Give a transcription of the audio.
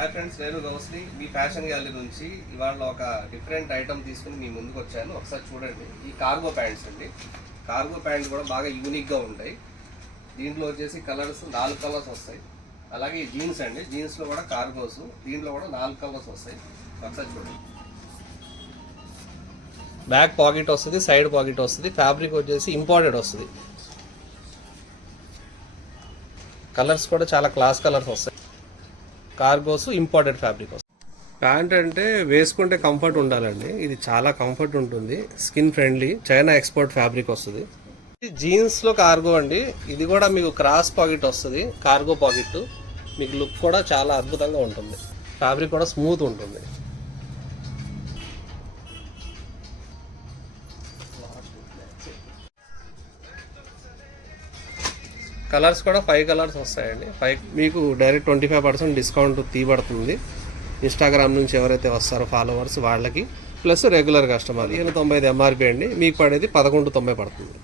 Hi friends, నేను గౌస్ని మీ fashion gallery నుంచి ఇవాళ ఒక డిఫరెంట్ ఐటమ్ తీసుకుని మీ ముందుకు వచ్చాను. ఒకసారి చూడండి. ఈ కార్గో ప్యాంట్స్ అండి. కార్గో ప్యాంట్స్ కూడా బాగా యూనిక్గా ఉంటాయి. దీంట్లో వచ్చేసి కలర్స్ 4 కలర్స్ వస్తాయి. అలాగే ఈ జీన్స్ అండి, జీన్స్లో కూడా కార్గోస్, దీంట్లో కూడా 4 కలర్స్ వస్తాయి. ఒకసారి చూడండి. బ్యాక్ పాకెట్ వస్తుంది, సైడ్ పాకెట్ వస్తుంది. ఫ్యాబ్రిక్ వచ్చేసి ఇంపోర్టెడ్ వస్తుంది. కలర్స్ కూడా చాలా క్లాస్ కలర్స్ వస్తాయి. కార్గోస్ ఇంపోర్టెడ్ ఫ్యాబ్రిక్ వస్తుంది. ప్యాంట్ అంటే వేసుకుంటే కంఫర్ట్ ఉండాలండి. ఇది చాలా కంఫర్ట్ ఉంటుంది, skin friendly, China export fabric వస్తుంది. జీన్స్లో కార్గో అండి. ఇది కూడా మీకు క్రాస్ పాకెట్ వస్తుంది, కార్గో పాకెట్. మీకు లుక్ కూడా చాలా అద్భుతంగా ఉంటుంది. ఫ్యాబ్రిక్ కూడా స్మూత్ ఉంటుంది. కలర్స్ కూడా 5 కలర్స్ వస్తాయండి. 5 మీకు డైరెక్ట్ 25% డిస్కౌంట్ తీయబడుతుంది. ఇన్స్టాగ్రామ్ నుంచి ఎవరైతే వస్తారో ఫాలోవర్స్ వాళ్ళకి, ప్లస్ రెగ్యులర్ కస్టమర్. 90 ఎంఆర్పీ అండి. మీకు పడేది 1190 పడుతుంది.